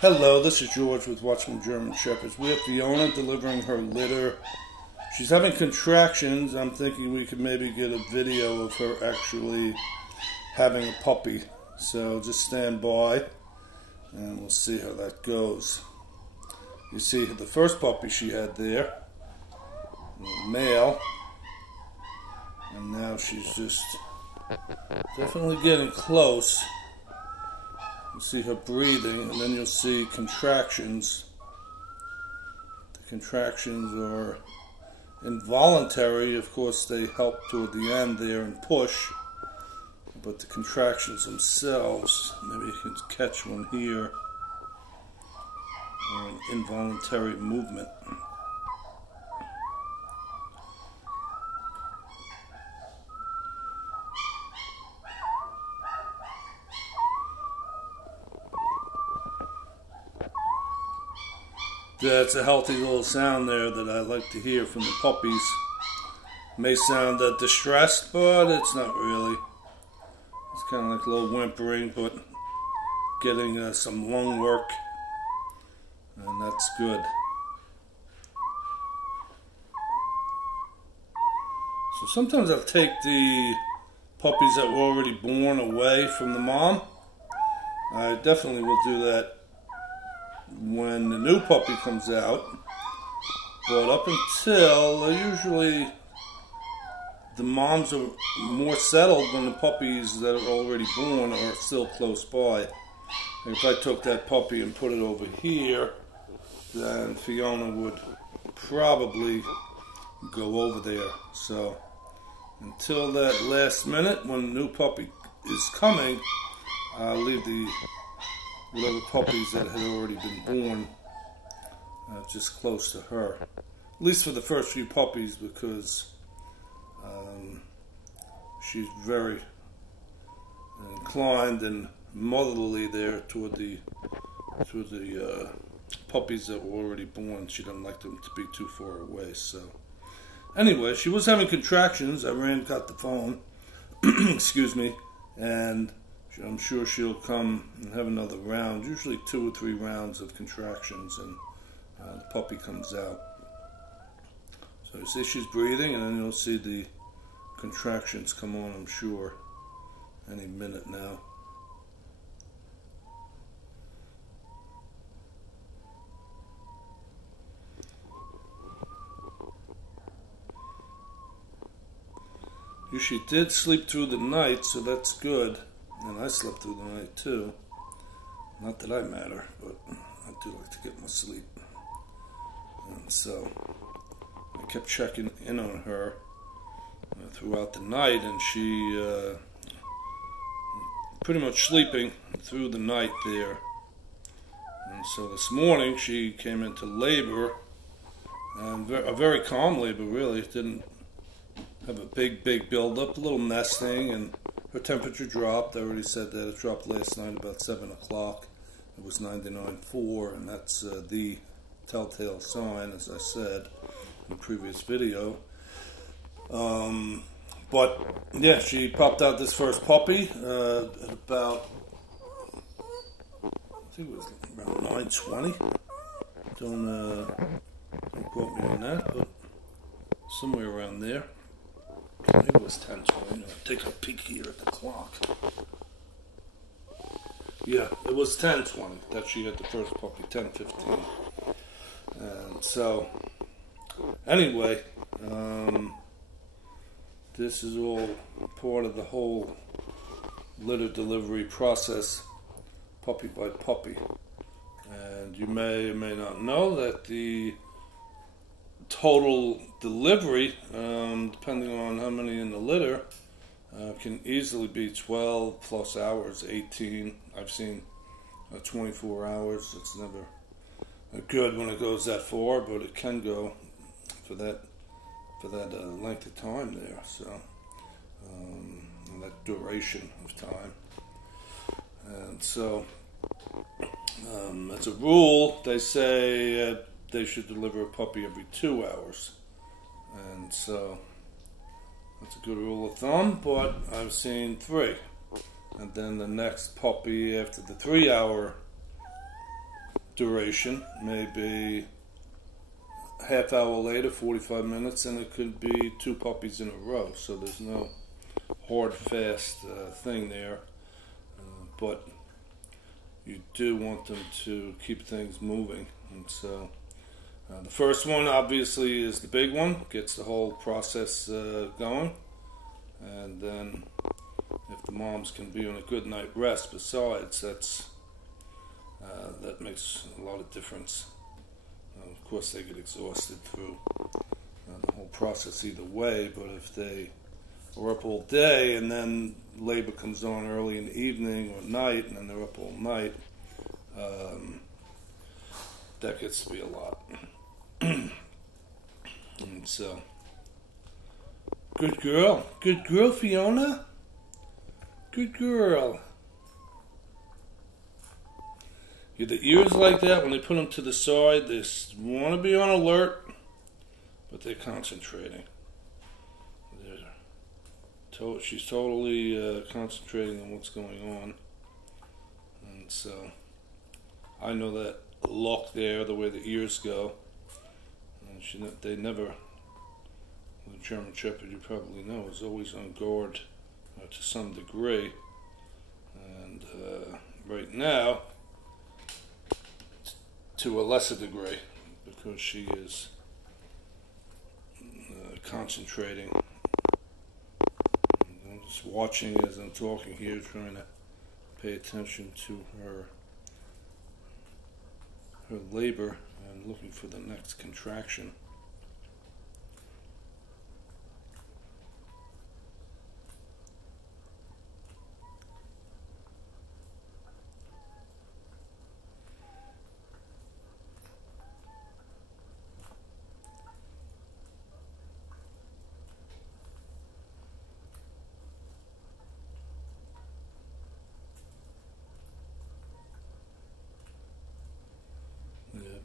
Hello, this is George with Watchman German Shepherds. We have Fiona delivering her litter. She's having contractions. I'm thinking we could maybe get a video of her actually having a puppy. So just stand by and we'll see how that goes. You see the first puppy she had there, male, and now she's just definitely getting close. You see her breathing, and then you'll see contractions. The contractions are involuntary. Of course, they help toward the end there and push. But the contractions themselves, maybe you can catch one here, are an involuntary movement. That's a healthy little sound there that I like to hear from the puppies. May sound distressed, but it's not really. It's kind of like a little whimpering, but getting some lung work, and that's good. So sometimes I'll take the puppies that were already born away from the mom. I definitely will do that when the new puppy comes out, but up until usually the moms are more settled when the puppies that are already born are still close by. And if I took that puppy and put it over here, then Fiona would probably go over there. So until that last minute when the new puppy is coming, I'll leave the whatever puppies that had already been born just close to her, at least for the first few puppies, because she's very inclined and motherly there toward the puppies that were already born. She doesn't like them to be too far away. So anyway, she was having contractions. I got the phone excuse me, and I'm sure she'll come and have another round, usually 2 or 3 rounds of contractions, and the puppy comes out. So you see she's breathing, and then you'll see the contractions come on, I'm sure, any minute now. She did sleep through the night, so that's good. And I slept through the night too. Not that I matter, but I do like to get my sleep. And so I kept checking in on her throughout the night, and she pretty much sleeping through the night there. And so this morning she came into labor, and a very calm labor, really. It didn't have a big build-up, a little nesting, and her temperature dropped. I already said that. It dropped last night about 7 o'clock. It was 99.4, and that's the telltale sign, as I said in the previous video. But yeah, she popped out this first puppy at about, I think it was around 9:20. Don't quote me on that, but somewhere around there. Maybe it was 10:20. Take a peek here at the clock. Yeah, it was 10:20 that she had the first puppy, 10:15. And so, anyway, this is all part of the whole litter delivery process, puppy by puppy. And you may or may not know that the total delivery, depending on how many in the litter, can easily be 12 plus hours, 18. I've seen 24 hours. It's never good when it goes that far, but it can go for that length of time there. So that duration of time, and so as a rule, they say they should deliver a puppy every 2 hours, and so that's a good rule of thumb. But I've seen 3, and then the next puppy after the 3-hour duration, maybe half hour later, 45 minutes, and it could be 2 puppies in a row. So there's no hard, fast thing there. But you do want them to keep things moving. And so the first one obviously is the big one, gets the whole process going. And then if the moms can be on a good night rest besides, that makes a lot of difference. Of course they get exhausted through the whole process either way, but if they are up all day and then labor comes on early in the evening or night and then they're up all night, that gets to be a lot. And so, good girl, Fiona, good girl. Yeah, the ears like that, when they put them to the side, they want to be on alert, but they're concentrating. She's totally concentrating on what's going on. And so, I know that look there, the way the ears go. And they never, the German Shepherd, you probably know, is always on guard to some degree. And right now, to a lesser degree, because she is concentrating. I'm just watching as I'm talking here, trying to pay attention to her labor and looking for the next contraction.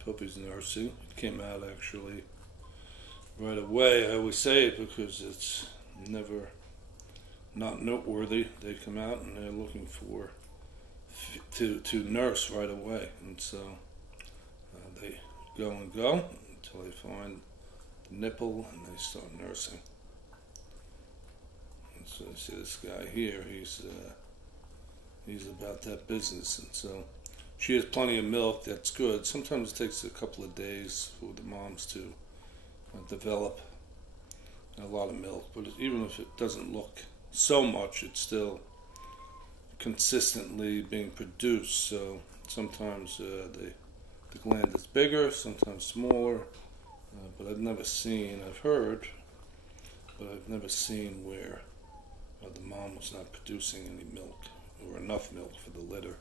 Puppy's nursing. It came out actually right away. I always say it because it's never not noteworthy. They come out and they're looking for to nurse right away, and so they go until they find the nipple and they start nursing. And so you see this guy here. He's about that business, and so. She has plenty of milk, that's good. Sometimes it takes a couple of days for the moms to develop a lot of milk, but even if it doesn't look so much, it's still consistently being produced. So sometimes the gland is bigger, sometimes smaller, but I've heard, but I've never seen where the mom was not producing any milk or enough milk for the litter.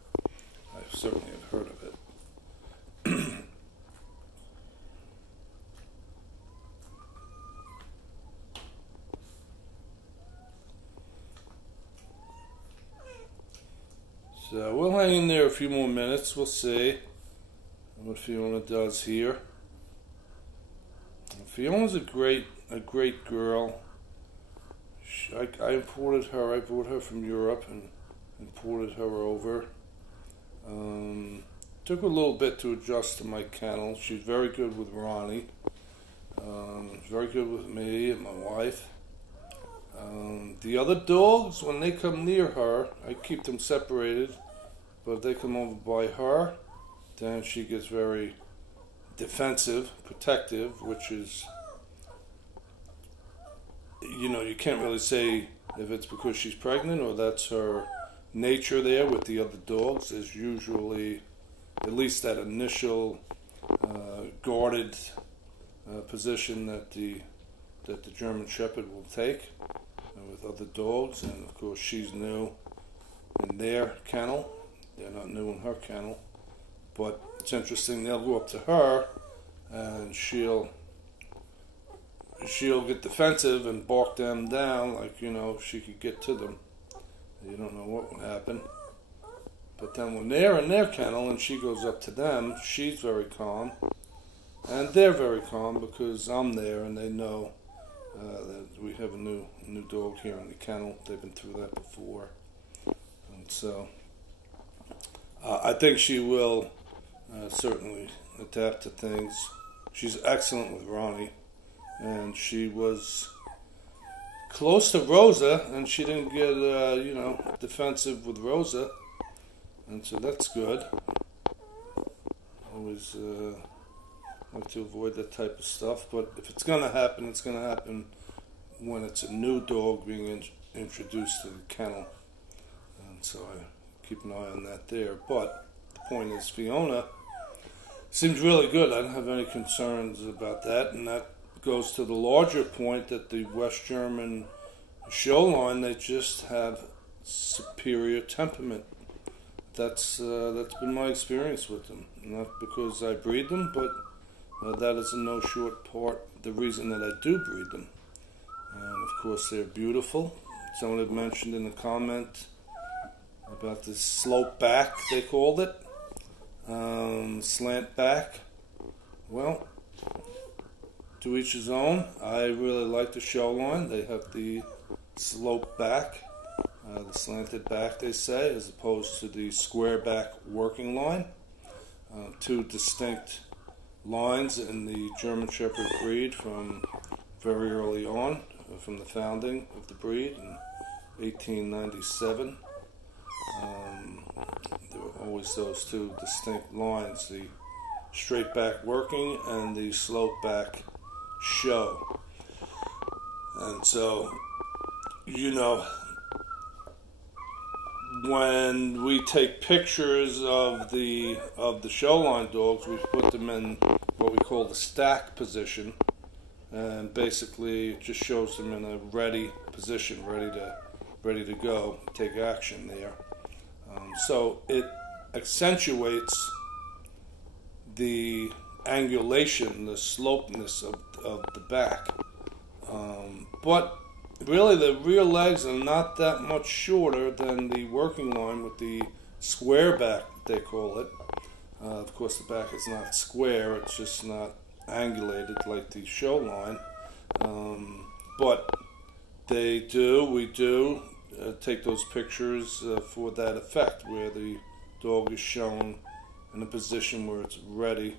I certainly have heard of it. So we'll hang in there a few more minutes. We'll see what Fiona does here. Fiona's a great girl. I imported her. I brought her from Europe and imported her over. Took a little bit to adjust to my kennel. She's very good with Ronnie. Very good with me and my wife. The other dogs, when they come near her, I keep them separated. But if they come over by her, then she gets very defensive, protective, which is, you can't really say if it's because she's pregnant or that's her nature there with the other dogs. Is usually at least that initial guarded position that the German Shepherd will take with other dogs, and of course she's new in their kennel. They're not new in her kennel, but it's interesting. They'll go up to her, and she'll get defensive and bark them down like she could get to them. You don't know what would happen. But then when they're in their kennel and she goes up to them, she's very calm. And they're very calm because I'm there and they know that we have a new dog here in the kennel. They've been through that before. And so I think she will certainly adapt to things. She's excellent with Ronnie, and she was close to Rosa, and she didn't get, defensive with Rosa, and so that's good. Always like to avoid that type of stuff, but if it's going to happen, it's going to happen when it's a new dog being introduced to the kennel, and so I keep an eye on that there. But the point is, Fiona seems really good. I don't have any concerns about that, and that goes to the larger point that the West German show line, they just have superior temperament. That's been my experience with them. Not because I breed them, but that is in no short part the reason that I do breed them. And of course, they're beautiful. Someone had mentioned in a comment about the slope back, they called it. Slant back. Well, to each his own. I really like the show line. They have the slope back, the slanted back, they say, as opposed to the square back working line. Two distinct lines in the German Shepherd breed from very early on, from the founding of the breed in 1897. There were always those two distinct lines, the straight back working and the slope back show. And so, when we take pictures of the show line dogs, we put them in what we call the stack position, and basically it just shows them in a ready position, ready to go, take action there. So it accentuates the angulation, the slopeness of the back. But really the rear legs are not that much shorter than the working line with the square back, they call it. Of course, the back is not square, it's just not angulated like the show line. But we do take those pictures for that effect, where the dog is shown in a position where it's ready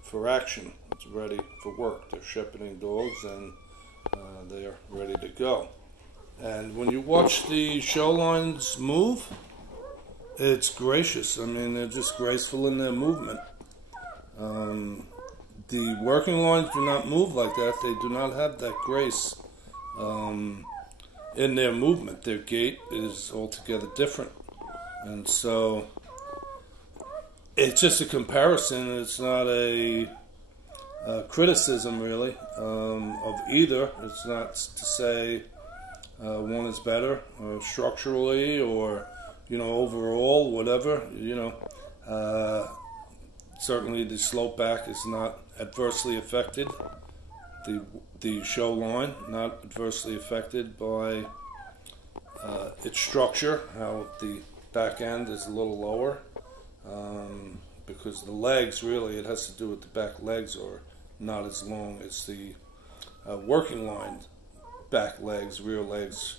for action, it's ready for work. They're shepherding dogs, and they are ready to go. And when you watch the show lines move, it's gracious. I mean, they're just graceful in their movement. The working lines do not move like that. They do not have that grace in their movement. Their gait is altogether different. And so it's just a comparison. It's not a criticism, really, of either. It's not to say one is better structurally or, overall, whatever. Certainly the slope back is not adversely affected. The show line not adversely affected by its structure, how the back end is a little lower, because the legs, really, it has to do with the back legs are not as long as the working line back legs, rear legs,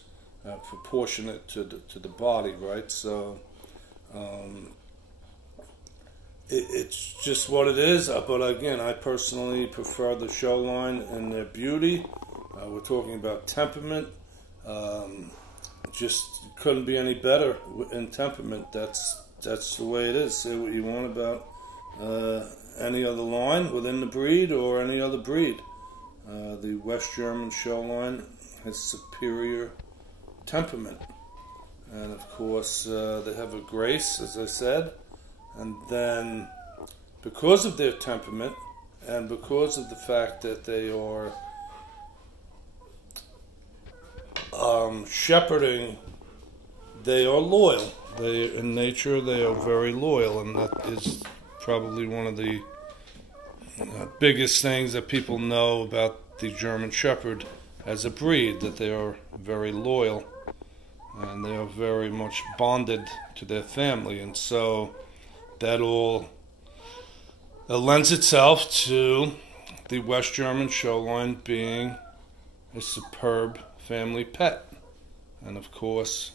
proportionate to the body, right? So it's just what it is. But again, I personally prefer the show line and their beauty. We're talking about temperament. Just couldn't be any better in temperament. That's the way it is. Say what you want about any other line within the breed or any other breed. The West German show line has superior temperament, and of course they have a grace, as I said. And then, because of their temperament, and because of the fact that they are shepherding, they are loyal. In nature, they are very loyal, and that is probably one of the biggest things that people know about the German Shepherd as a breed, that they are very loyal, and they are very much bonded to their family, and so that all lends itself to the West German show line being a superb family pet. And of course,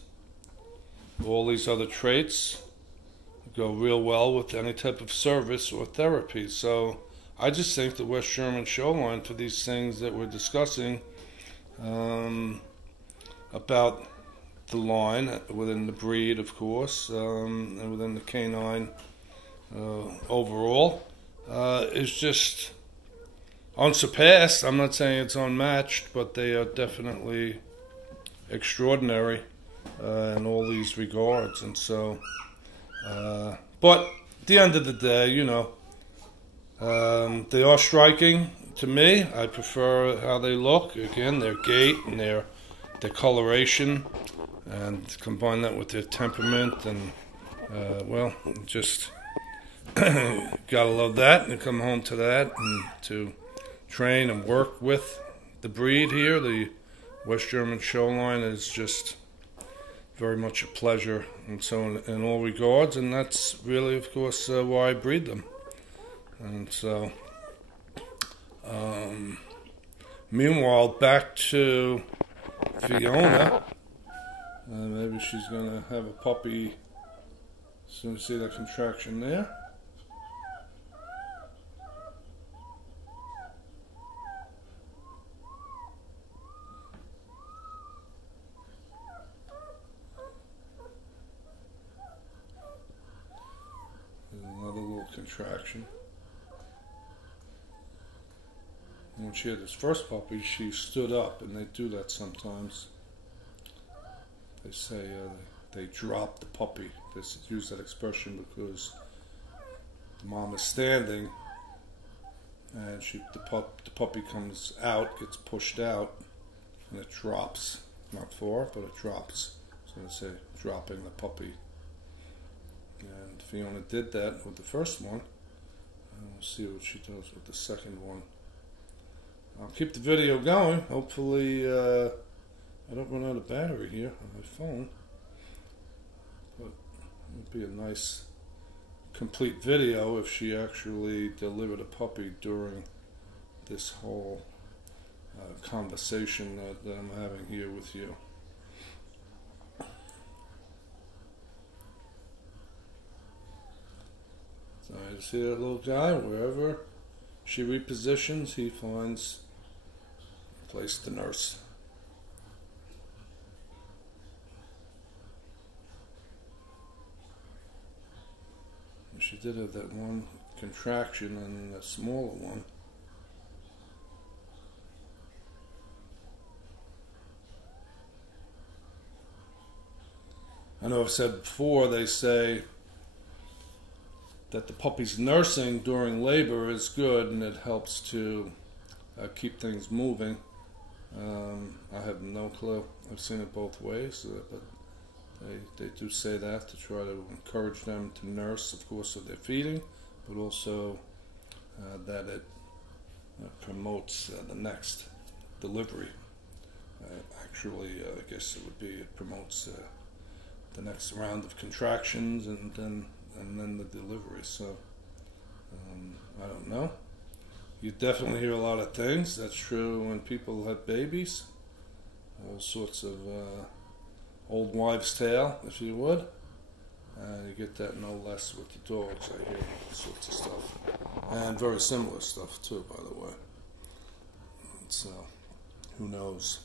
all these other traits go real well with any type of service or therapy. So I just think the West German Showline, for these things that we're discussing about the line within the breed, of course, and within the canine overall, is just unsurpassed. I'm not saying it's unmatched, but they are definitely extraordinary in all these regards. And so, but at the end of the day, you know, they are striking to me. I prefer how they look. Again, their gait and their coloration, and combine that with their temperament, and well, just gotta love that, and to come home to that, and to train and work with the breed here. The West German Showline is just very much a pleasure, and so in all regards, and that's really, of course, why I breed them. And so, meanwhile, back to Fiona. Maybe she's gonna have a puppy. So you see that contraction there. Another little contraction. When she had this first puppy, she stood up, and they do that sometimes. They say they drop the puppy. They use that expression because the mom is standing, and the puppy comes out, gets pushed out, and it drops. Not far, but it drops. So they say dropping the puppy. And Fiona did that with the first one. And we'll see what she does with the second one. I'll keep the video going. Hopefully, I don't run out of battery here on my phone. But it would be a nice, complete video if she actually delivered a puppy during this whole conversation that I'm having here with you. So I see that little guy, wherever she repositions, he finds a place to nurse. And she did have that one contraction and a smaller one. I know I've said before, they say that the puppy's nursing during labor is good, and it helps to keep things moving. I have no clue. I've seen it both ways, but they do say that to try to encourage them to nurse, of course, with their feeding, but also that it promotes the next delivery. Actually, I guess it would be, it promotes the next round of contractions, and then the delivery. So I don't know. You definitely hear a lot of things. That's true when people have babies. All sorts of old wives' tale, if you would. You get that no less with the dogs. I hear all sorts of stuff, and very similar stuff too, by the way. So who knows?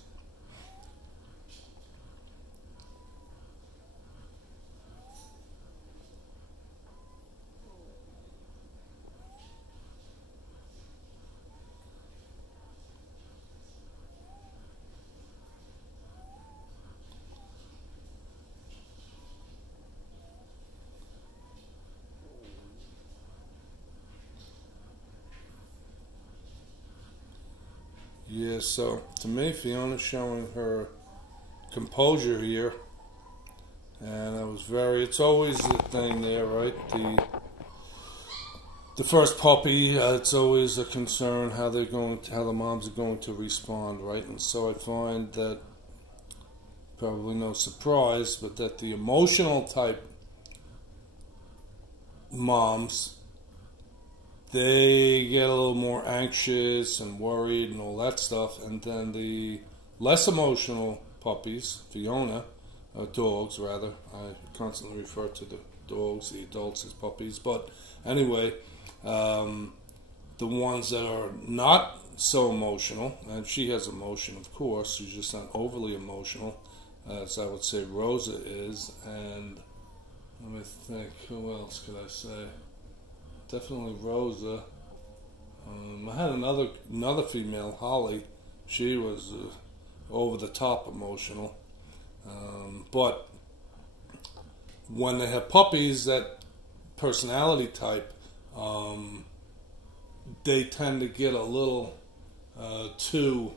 Yeah, so to me, Fiona's showing her composure here, and I was it's always the thing there, right? The first puppy, it's always a concern how the moms are going to respond, right? And so I find that, probably no surprise, but that the emotional type moms, they get a little more anxious and worried and all that stuff, and then the less emotional puppies, Fiona, dogs rather, I constantly refer to the dogs, the adults as puppies. But anyway, the ones that are not so emotional, and she has emotion, of course, she's just not overly emotional, as I would say Rosa is. And let me think, who else could I say? Definitely Rosa. I had another female, Holly. She was over the top emotional. But when they have puppies, that personality type, they tend to get a little too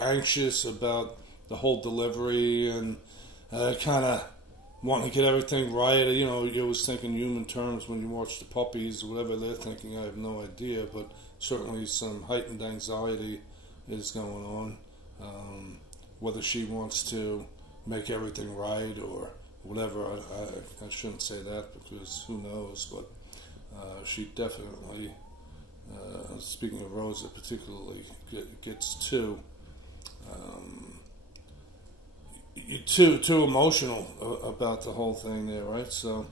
anxious about the whole delivery, and kind of wanting to get everything right. You know, you're always thinking human terms when you watch the puppies, whatever they're thinking, I have no idea, but certainly some heightened anxiety is going on. Whether she wants to make everything right or whatever, I shouldn't say that, because who knows, but she definitely, speaking of Rosa particularly, gets too emotional about the whole thing there, right? So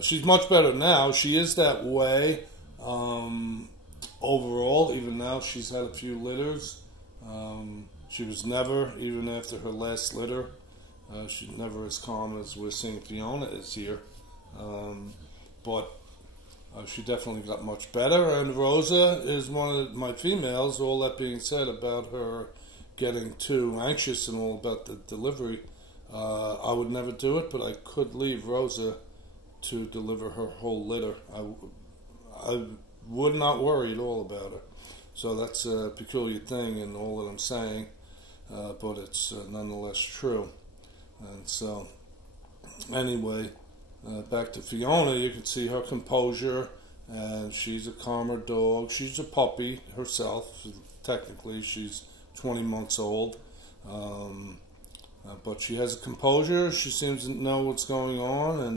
she's much better now. She is that way overall. Even now, she's had a few litters. She was never, even after her last litter, she's never as calm as we're seeing Fiona is here. But she definitely got much better. And Rosa is one of my females. All that being said about her getting too anxious and all about the delivery, I would never do it, but I could leave Rosa to deliver her whole litter. I would not worry at all about her. So that's a peculiar thing in all that I'm saying, but it's nonetheless true. And so, anyway, back to Fiona, you can see her composure, and she's a calmer dog. She's a puppy herself. Technically, she's 20 months old, but she has a composure. She seems to know what's going on, and